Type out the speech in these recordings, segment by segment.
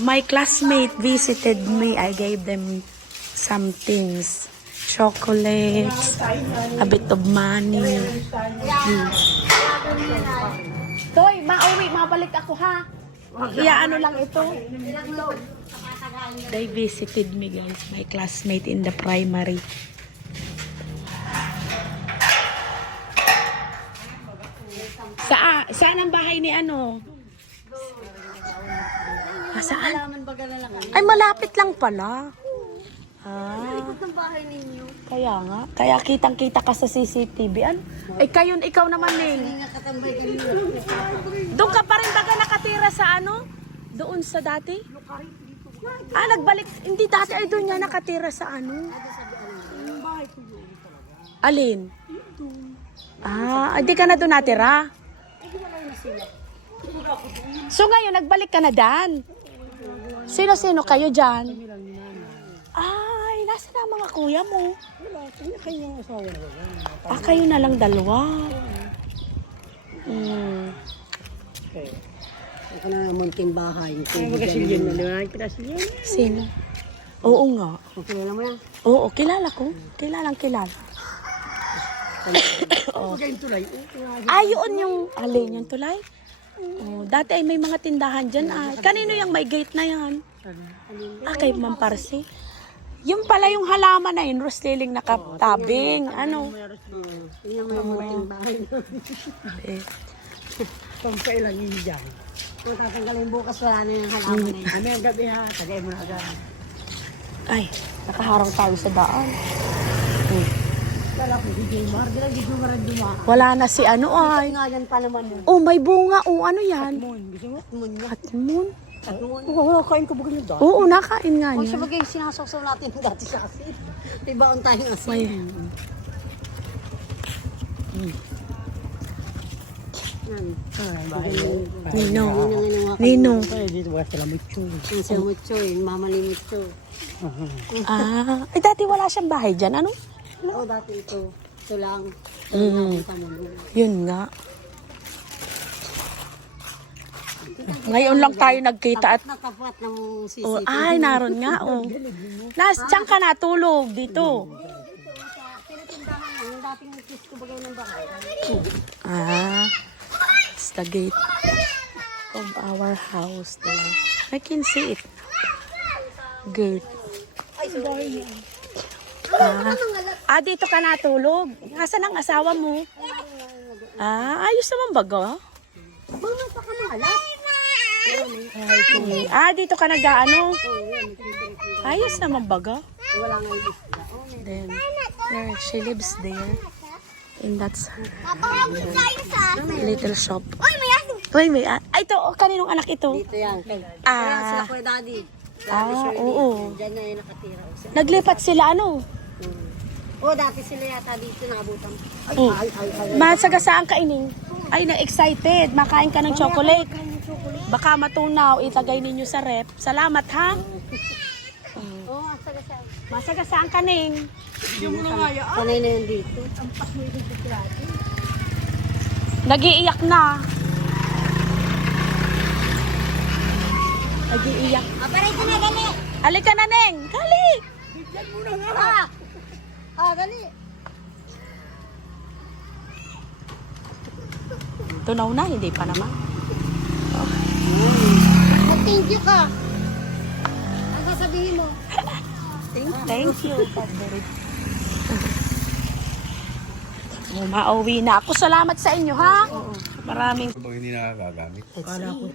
My classmate visited me. I gave them some things. Chocolates, a bit of money. Toy, mauwi, mabalik ako ha. Ano lang ito. They visited me guys, my classmate in the primary. Saan ang bahay ni ano? Saan? Ay, malapit lang pala. Ikot ng bahay ninyo. Kaya nga. Kaya kitang-kita ka sa CCTV. Ay, ikaw naman, Ning. Hindi nga katambay kanino. Doon ka pa rin baga nakatira sa ano? Doon sa dati? Nagbalik. Hindi dati ay doon niya nakatira sa ano? Alin? Hindi ka na doon natira? So ngayon, nagbalik ka na dyan? Sino-sino kayo dyan? Ay, nasa na mga kuya mo? Kayo na lang dalawa. Ako na munting bahay. Sino? Oo nga. Kilala mo yan? Oo, kilala ko. Kilalang kilala. Yun yung alin yung tulay. Dati ay may mga tindahan dyan. Kanino yung may gate na yan? Kay Ma'am Parsi. Yung pala yung halaman na yun, Rosliling nakatabing. Ano? Yun yung munting bahay. Pampailan yun dyan. Kung tatanggalin bukas, wala na yung halaman na yun. Kami ang gabi ha, tagay mo na agad. Ay, nakaharang tayo sa daan. Kala ko, di Jumar, di Jumar ang dumaan. Wala na si ano ay. Nga yan pa naman yun. May bunga. Ano yan? Gusto mo? Hatmon. Oo, kain ko bagay yung dati. Oo, nakain nga Kung niya. siya bagay, sinasawsaw natin dati sa asin. Diba ang tayong asin? Ninong. Ay, dito wala sila mucho. Yung sa Muchoy, mamalimito. Dati wala siyang bahay dyan. Ano? Oo, dati ito. Ito lang. Yun nga. Ngayon lang tayo nagkita at Nakapat ng CCTV. naroon nga. Diyan ka natulog dito. Tinatindahan lang. Yung dating kiss ko bagay ng bahay. It's the gate of our house there. I can see it. Gate. Dito ka natulog. Nasaan ang asawa mo? Ayos naman baga. Mga pa ka malat. Dito ka nag-ano? Ayos naman baga. Wala nga yung isla. Then, there, she lives there. And that's her little shop. Uy, may ito, kaninong anak ito? Dito yan. Kaya sila po daddy. Oo. Diyan na yung nakatira. Naglipat sila, ano? Dati sila yata dito nakabutan. Masagasaan ka, ining. Ay, na-excited. Makain ka ng chocolate. Baka matunaw, itagay ninyo sa rep. Salamat, ha? Sagasaan. Masagasaan ka, ning. Panay na yun dito. Nag-iiyak na. Nag-iiyak. Aparay ko na, dali! Halika na, Neng. Kali. Dali! Tunaw na, hindi pa naman. Thank you ka! Ang sasabihin mo? Thank you. Mauwi na ako. Salamat sa inyo, ha? Maraming. Pag hindi nakagagamit. Kala ko.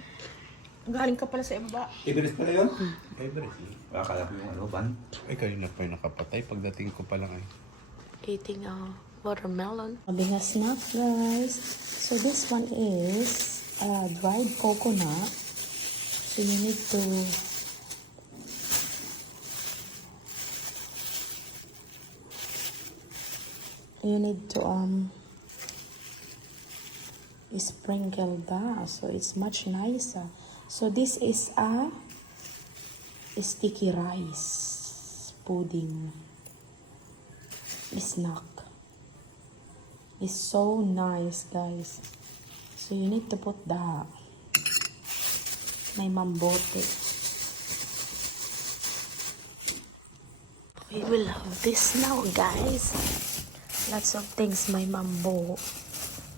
Galing ka pala sa ibaba. Everest pala yun? Everest. Akala ko yung van. Ay, kayo na po yung nakapatay. Pagdating ko pa lang ay. Eating watermelon. Having a snack, guys. So this one is dried coconut. So you need to sprinkle that so it's much nicer. So this is a sticky rice pudding snack. It's so nice, guys. So you need to put the may mambote. We will have this now, guys. Lots of things my mom bought.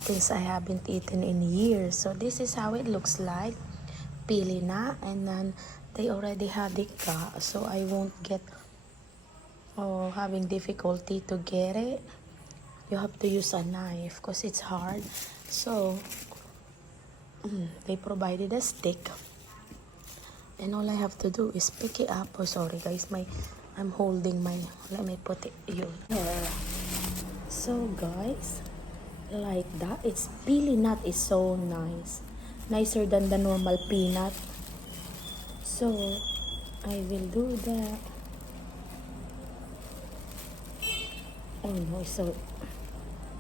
Things I haven't eaten in years. So this is how it looks like. Pili na. And then they already had it ka. So I won't get having difficulty to get it. You have to use a knife because it's hard. So they provided a stick. And all I have to do is pick it up. Oh, sorry guys. I'm holding my... Let me put it here. So guys, like that. It's pili nut is so nice. Nicer than the normal peanut. So, I will do that. Oh no, so...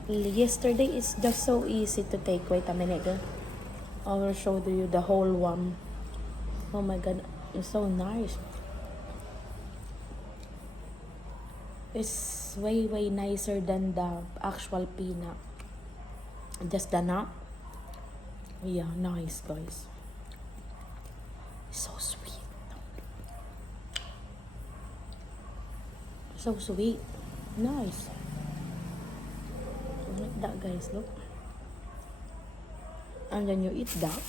Yesterday is just so easy to take. Wait a minute. I will show you the whole one. Oh my god, it's so nice. It's way nicer than the actual peanut. Just the nut. Yeah, nice guys. So sweet. So sweet. Nice. Like that guys, look. And then you eat that.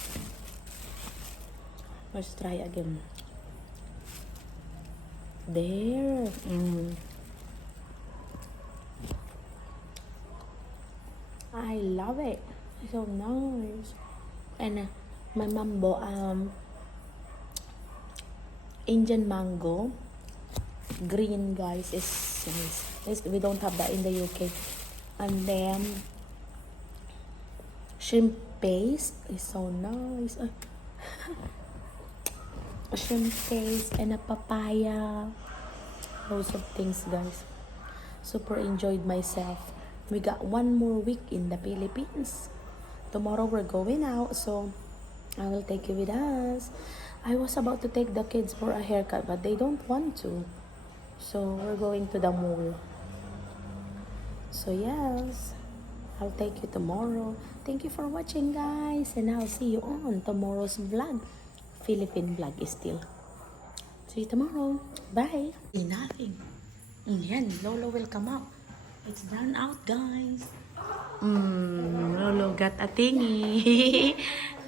Let's try again. There. I love it. It's so nice. And my mom bought Indian mango. Green guys is nice. We don't have that in the UK. And then shrimp paste is so nice. Shrimp paste and a papaya. Loads of things guys. Super enjoyed myself. We got 1 more week in the Philippines. Tomorrow we're going out, so I will take you with us. I was about to take the kids for a haircut, but they don't want to. So we're going to the mall. So yes, I'll take you tomorrow. Thank you for watching guys, and I'll see you on tomorrow's vlog. Philippine vlog is still. See you tomorrow. Bye. Nothing. Yan, Lolo will come out. It's done out guys. Lolo got a thingy.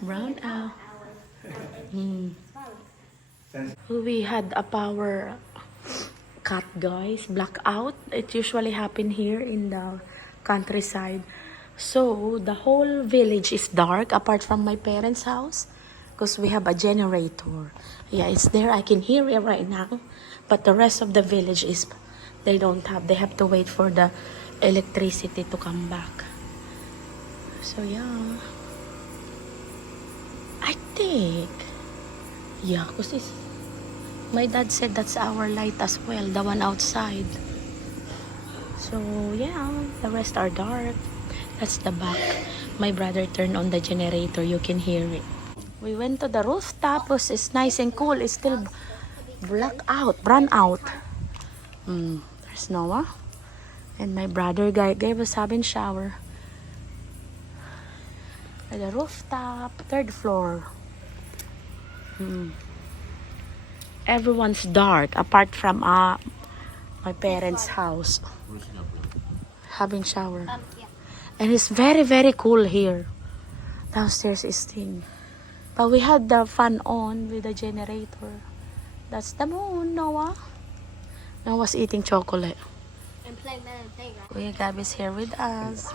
Brown out. We had a power cut guys, blackout. It usually happen here in the countryside. So the whole village is dark apart from my parents' house because we have a generator. Yeah, it's there. I can hear it right now. But the rest of the village is, they have to wait for the electricity to come back. So yeah, I think, yeah, because my dad said that's our light as well, the one outside. So yeah, the rest are dark. That's the back. My brother turned on the generator, you can hear it. We went to the rooftop. It's nice and cool. It's still brown out. There's Noah. And my brother gave us having shower. At the rooftop, 3rd floor. Everyone's dark apart from my parents' house. Having shower. And it's very cool here. Downstairs is thin. But we had the fan on with the generator. That's the moon, Noah. Noah's eating chocolate. And play Man Playground. Kuya Gab is here with us.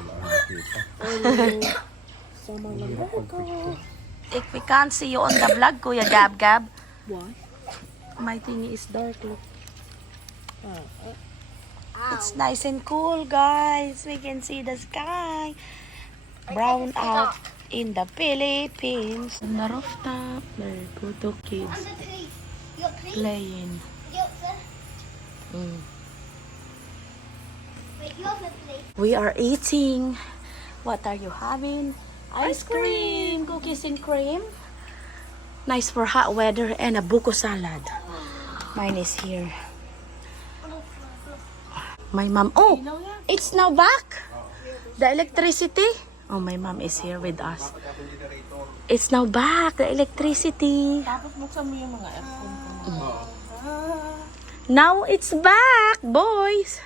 If we can't see you on the vlog, Kuya Gab. What? My thingy is dark, look. It's nice and cool, guys. We can see the sky. Brown out in the Philippines. On the rooftop, there go two kids playing. We are eating. What are you having? Ice cream, cookies and cream. Nice for hot weather, and a buko salad. Mine is here. My mom. Oh, it's now back. The electricity. Oh, my mom is here with us. It's now back. The electricity. Tapos buksan mo yung mga aircon ko. Now it's back, boys!